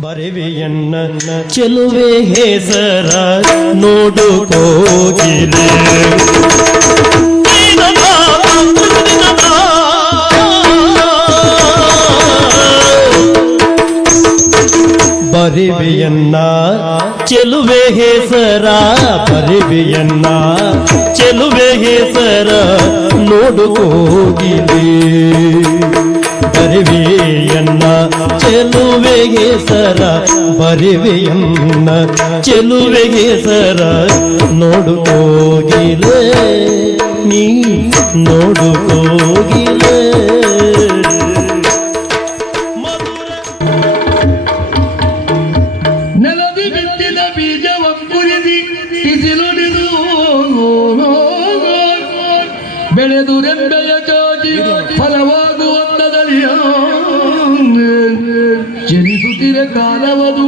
ಬರೆವೆಯನ್ನ ಚೆಲುವೆ ಹೆಸರ ನೋಡು ಕೋಗಿಲೆ ಬರೆವೆಯನ್ನ ಚೆಲುವೆ ಹೆಸರ ಬರೆವೆಯನ್ನ ಚೆಲುವೆ ಹೆಸರ ನೋಡು ಕೋಗಿಲೆ ಬರೆವೆಯನ್ನ ಚೆಲುವೆ ಹೆಸರ ಬರೆವೆಯನ್ನ ಚೆಲುವೆ ಹೆಸರ ನೋಡು ಕೋಗಿಲೆ ನೀ ನೋಡು ಕೋಗಿಲೆ ನೆಲದಿ ಬಿತ್ತಿದ ಬೀಜವಂಪುರಿದಿ ಕಿಸಿಲುಡಿದು ಬೆಳೆದು ರೆಂಬೆಯ ಚಾಚಿ ಫಲವಾಗುವಂತದಲಿಯ ಜನಿಸುತ್ತಿರ ಕಾಲವದು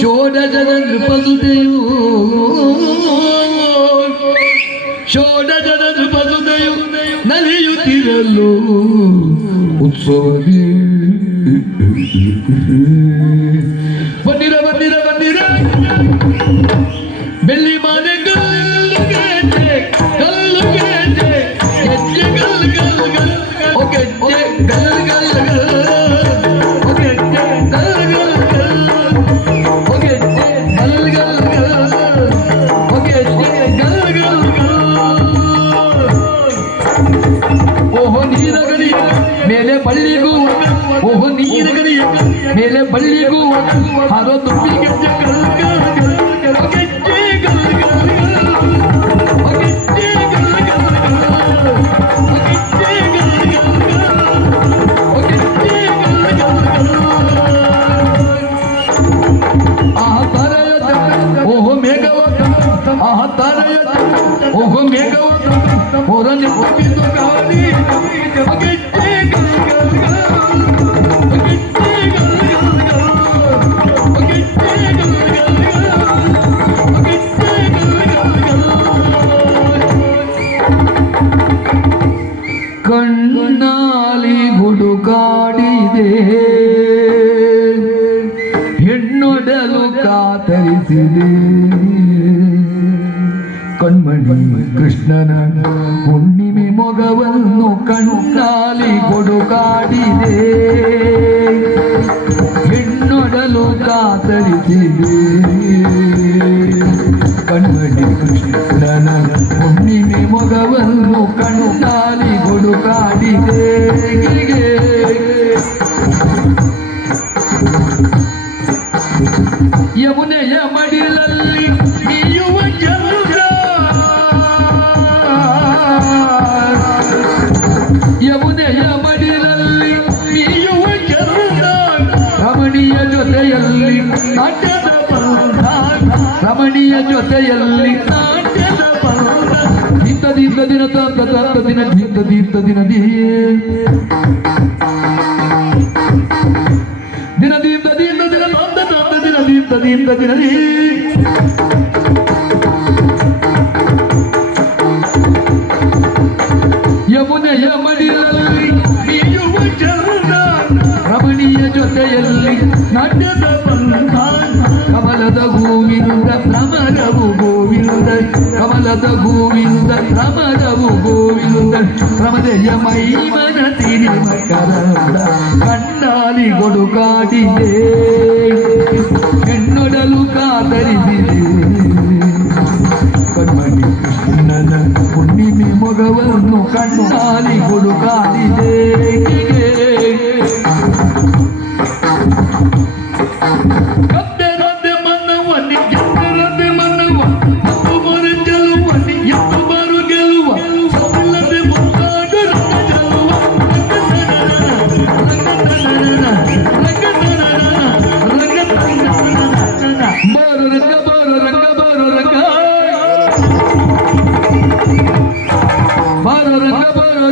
ಷೋಡಶದ ನೃಪಸುತೆಯು ಷೋಡಶದ ನೃಪಸುತೆಯು ನಲಿಯುತ್ತಿರಲು ಉತ್ಸವದಿ ಬಂದಿರ ಬಂದಿರ ಬಂದಿರ ಬೆಳ್ಳಿ ಮಾನೆ ಗಲ್ಲು ಗೆಜ್ಜೆ ಗೆಜ್ಜೆ ಗಲ್ ಗಲ್ ಗಲ್ ಓ ಗೆಜ್ಜೆ ಗಲ್ ಗಲ್ ಗಲ್ ಓ ಗೆಜ್ಜೆ ಗಲ್ ಗಲ್ ಗಲ್ ಓ ಗೆಜ್ಜೆ ಗಲ್ ಗಲ್ ಗಲ್ ಓ ಗೆಜ್ಜೆ ಗಲ್ ಗಲ್ ಗಲ್ ಓಹೋ ನೀರಗಲಿ ಮೇಲೆ ಬಳ್ಳಿಗೂ ಓಹೋ ನೀರಗಲಿ ಮೇಲೆ ಬಳ್ಳಿಗೂ ಹಾರೋ ತುಪ್ಪಿ ಗೆಜ್ಜೆ ಗಲ್ ಗಲ್ ಗಲ್ ಓ ಗೆಜ್ಜೆ ಗಲ್ ಗಲ್ ಗಲ್ ಓ ಗೆಜ್ಜೆ ಗಲ್ ಗಲ್ ಗಲ್ ಓ ಗೆಜ್ಜೆ ಗಲ್ ಗಲ್ ಗಲ್ ಓ ಗೆಜ್ಜೆ ಗಲ್ ಗಲ್ ಗಲ್ ಆಹ ತಾರೆಯ ಓಹೋ ಮೇಘವ ಆಹ ತಾರೆಯ ಓಹೋ ಮೇಘವ ಹೊರನ ಒಪ್ಪಿದ್ದು ಗಾಳಿ ಓ ಗೆಜ್ಜೆ ಗಲ್ ಗಲ್ ಗಲ್ ಓ ಗೆಜ್ಜೆ ಗಲ್ ಗಲ್ ಗಲ್ ಓ ಗೆಜ್ಜೆ ಗಲ್ ಗಲ್ ಗಲ್ ಓ ಗೆಜ್ಜೆ ಗಲ್ ಗಲ್ ಗಲ್ ಕಣ್ಣಾಲಿ ಗುಡುಕಾಡಿದೆ ಹೆಣ್ಣೊಡಲು ಕಾತರಿಸಿದೆ ಕಣ್ಮಣಿ ಕೃಷ್ಣನ ಹುಣ್ಣಿಮೆ ಮೊಗವನ್ನು ಕಣ್ಣಾಲಿ ಗುಡುಕಾಡಿದೆ ಹೆಣ್ಣೊಡಲು ಕಾತರಿಸಿದೆ ಕಣ್ಮಣಿ ಕೃಷ್ಣನ ಹುಣ್ಣಿಮೆ ಮೊಗವನ್ನು ಕಣ್ಣಾಲಿ ಗುಡುಕಾಡಿದೆ ಯಮುನೆಯ ಮಡಿಲಲ್ಲಿ ನೀಯುವ ಚಂದ್ರ ಯಮುನೆಯ ಮಡಿಲಲ್ಲಿ ನೀಯುವ ಚಂದ್ರ ರಮಣಿಯ ಜೊತೆಯಲ್ಲಿ ನಾಟ್ಯದ ಬಂಧ ರಮಣಿಯ ಜೊತೆಯಲ್ಲಿ ನಾಟ್ಯದ ಬಂಧ ದಿಂದ ದಿಂದ ದಿನ ತಂದ ತಂದ ದಿನ ದಿಂದ ದಿಂದ ದಿನ ದಿನ ದಿಂದ ದಿಂದ ದಿನ ತಂದ ತಂದ ದಿನ ದಿಂದ ದಿಂದ ದಿನ ಯಮುನೆಯ ಮಡಿಲಲ್ಲಿ ನೀಯುವ ಚಂದ್ರ ರಮಣಿಯ ಜೊತೆಯಲ್ಲಿ ನಾಟ್ಯದ ಬಂಧ ಕಮಲದ ಹೂವಿಂದ ಭ್ರಮರವು ಗೋವಿಂದ ಕಮಲದ ಹೂವಿಂದ ಭ್ರಮರವು ಗೋವಿಂದ ರಮಣೆಯ ಮೈಮನ ತಿರಿಮಕರಂದ ಕಣ್ಣಾಲಿ ಗೊಡುಕಾಡಿದೆ ಹೆಣ್ಣೊಡಲು ಕಾತರಿಸಿದೆ ಕಣ್ಮಣಿ ಕೃಷ್ಣನ ಹುಣ್ಣಿಮೆ ಮೊಗವನ್ನು ಕಣ್ಣಾಲಿ ಗುಡುಕಾಡಿದೆ ಕಬ್ಬೆರದೆ ಮನವನಿ ಎತ್ತರದೆ ಮನವ ಮತ್ತು ಮೊರೆ ಚೆಲುವನಿ ಎತ್ತು ಬರು ಗೆಲುವ ಸಲ್ಲದೆ ಮುತ್ತಾಡು ರಂಗಜಲುವ ಬಾರು ರಂಗ ಬಾರು ರಂಗ ಬಾರು ರಂಗ ಬಾರು ರಂಗ ಬಾರು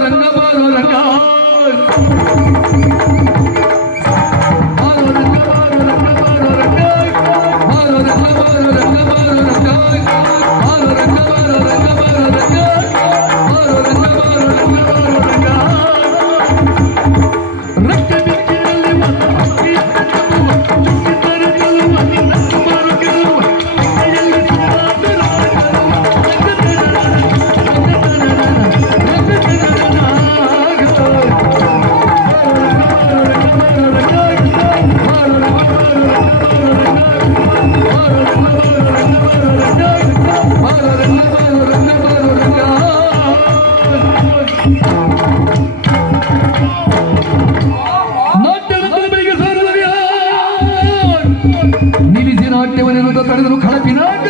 ನಿಲ್ಲಿಸಿ ನಾಟ್ಯವನ್ನೆನ್ನುತ್ತ ತಡೆದರು ಕಳಪಿನಾಗ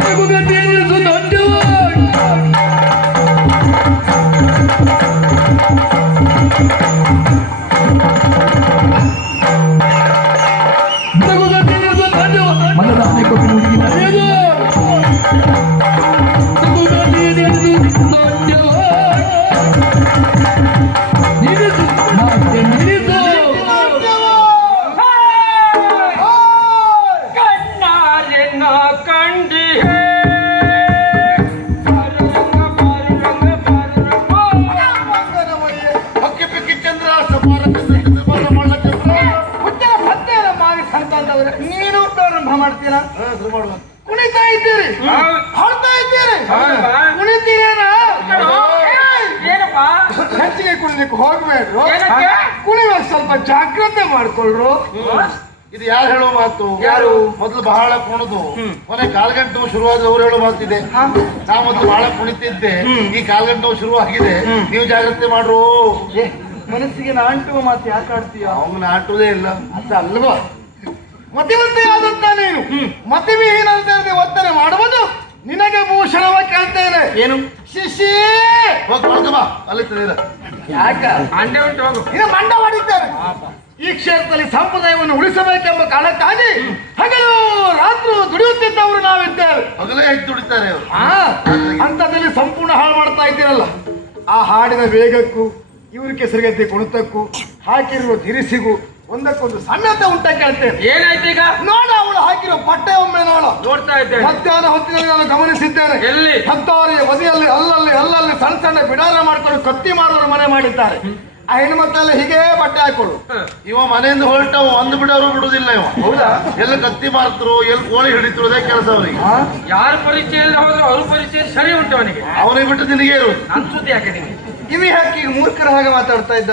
ರಘುಗತಿಯನ್ನು ನಾಟ್ಯವ ರಘುಗತಿಯನ್ನು ನಾಟ್ಯವ ಮನದಾನೆ ಕೊಟ್ಟು ಹುಡುಗಿ ನಡೆಯದು ರಘುಗತಿಯನ್ನು ನಾಟ್ಯವ ನಿಲ್ಲಿಸು ನಾಟ್ಯ ನಿಲ್ಲಿಸು ಕಣ್ಣಾರೆನ ಕಂಡಿಹೆ ಹಕ್ಕಿ ಪಿಕ್ಕಿ ಚಂದ್ರ ಸಮಾರ ಹತ್ತೆಲ್ಲ ಮಾಡಿ ಸಂತಂದವ್ರೆ ನೀನು ಪ್ರಾರಂಭ ಮಾಡ್ತೀರಾ ಕುಣಿತಾ ಇದ್ದೀರಿ ಹಾಡ್ತಾ ಇದ್ದೀರಿ ಕುಣಿತೀರೇನಾ ಏನಪ್ಪ ಹೆಚ್ಚಿಗೆ ಕುಣಿಲಿಕ್ಕೆ ಹೋಗ್ಬೇಡ್ರು ಏನಕ್ಕೆ? ಕುಣಿವಾಗ ಸ್ವಲ್ಪ ಜಾಗ್ರತೆ ಮಾಡ್ಕೊಳ್ರು ಇದು ಯಾರು ಹೇಳೋ ಮಾತು ಯಾರು? ಮೊದಲು ಬಹಳ ಕುಣಿದು ಕೊನೆ ಕಾಲ್ಗಂಟು ನೋವು ಶುರುವಾದ ಅವ್ರು ಹೇಳೋ ಮಾತಿದೆ ನಾ ಮೊದಲು ಬಹಳ ಕುಣಿತಿದ್ದೆ ಈ ಕಾಲ್ಗಂಟು ನೋವು ಶುರುವಾಗಿದೆ ನೀವು ಜಾಗ್ರತೆ ಮಾಡ್ರು ಮನಸ್ಸಿಗೆ ನಾಂಟುವ ಮಾತು ಯಾಕೆ ಆಡ್ತೀಯ ಅವನ ಆಟುವುದೇ ಇಲ್ಲ ಅದಲ್ವಾ ಮತಿವಂತೆಯಾದಂತ ನೀನು ಮತಿವಿಹೀನ ಅಂತ ಹೇಳಿದ್ರೆ ವರ್ತನೆ ಮಾಡುವುದು ನಿನಗೆ ಭೂಷಣವಾಗಿ ಕೇಳ್ತೇನೆ ಏನು ಶಿಶಿ ಹೋಗಿ ಮಾಡ್ಕಮ್ಮ ಅಲ್ಲಿ ತಿಳಿದ ಯಾಕ ಅಂಡೆ ಉಂಟು ಹೋಗು ಇನ್ನು ಮಂಡ ಮಾಡಿದ್ದಾರೆ ಈ ಕ್ಷೇತ್ರದಲ್ಲಿ ಸಂಪ್ರದಾಯವನ್ನು ಉಳಿಸಬೇಕೆಂಬ ಕಾರಣಕ್ಕಾಗಿ ಹಗಲು ರಾತ್ರಿ ದುಡಿಯುತ್ತಿದ್ದವರು ನಾವಿದ್ದೇವೆ ಹಗಲೇ ಹೆಚ್ಚು ದುಡಿತಾರೆ ಅವರು ಅಂತದಲ್ಲಿ ಸಂಪೂರ್ಣ ಹಾಳು ಮಾಡ್ತಾ ಇದ್ದೀರಲ್ಲ ಆ ಹಾಡಿನ ವೇಗಕ್ಕೂ ಇವ್ರ ಕೆಸರಿಗದ್ದೆ ಕುಣಿತಕ್ಕೂ ಹಾಕಿರುವ ಧಿರಿಸಿಗೂ ಒಂದಕ್ಕೊಂದು ಸಾಮ್ಯತೆ ಉಂಟ ಕೇಳ್ತೇನೆ ಏನಾಯ್ತು ಈಗ ನೋಡ ಅವಳು ಹಾಕಿರೋ ಬಟ್ಟೆ ಒಮ್ಮೆ ನೋಡ ನೋಡ್ತಾ ಇದ್ದೇನೆ ಮಧ್ಯಾಹ್ನ ಹೊತ್ತಿನಲ್ಲಿ ನಾನು ಗಮನಿಸಿದ್ದೇನೆ ಎಲ್ಲಿ? ಹತ್ತಾರಿಯ ಬದಿಯಲ್ಲಿ ಅಲ್ಲಲ್ಲಿ ಸಣ್ಣ ಸಣ್ಣ ಬಿಡಾರ ಮಾಡ್ಕೊಂಡು ಕತ್ತಿ ಮಾಡುವವರು ಮನೆ ಮಾಡಿದ್ದಾರೆ ಆ ಹೆಣ್ಮಕ್ಳೆಲ್ಲ ಹೀಗೆ ಬಟ್ಟೆ ಹಾಕೊಳ್ಳು ಇವ ಮನೆಯಿಂದ ಹೊರಟವು ಒಂದು ಬಿಡೋರು ಬಿಡುದಿಲ್ಲ ಇವ ಹೌದಾ? ಎಲ್ಲ ಕತ್ತಿ ಮಾರ್ತರು ಎಲ್ಲಿ ಕೋಳಿ ಹಿಡಿತರು ಅದೇ ಕೆಲಸ ಅವನಿಗೆ ಯಾರ ಪರಿಚಯ ಇದ್ರೆ ಹೋದ್ರು ಅವ್ರ ಪರಿಚಯ ಸರಿ ಉಂಟು ಅವನಿಗೆ ಅವನಿಗೆ ಬಿಟ್ಟು ನಿನಗೆ ಇರು ನನ್ ಸುದ್ದಿ ಯಾಕೆ ನಿಮಗೆ ಕಿವಿ ಹಾಕಿ ಮೂರ್ಖರ ಹಾಗೆ ಮಾತಾಡ್ತಾ ಇದ್ದ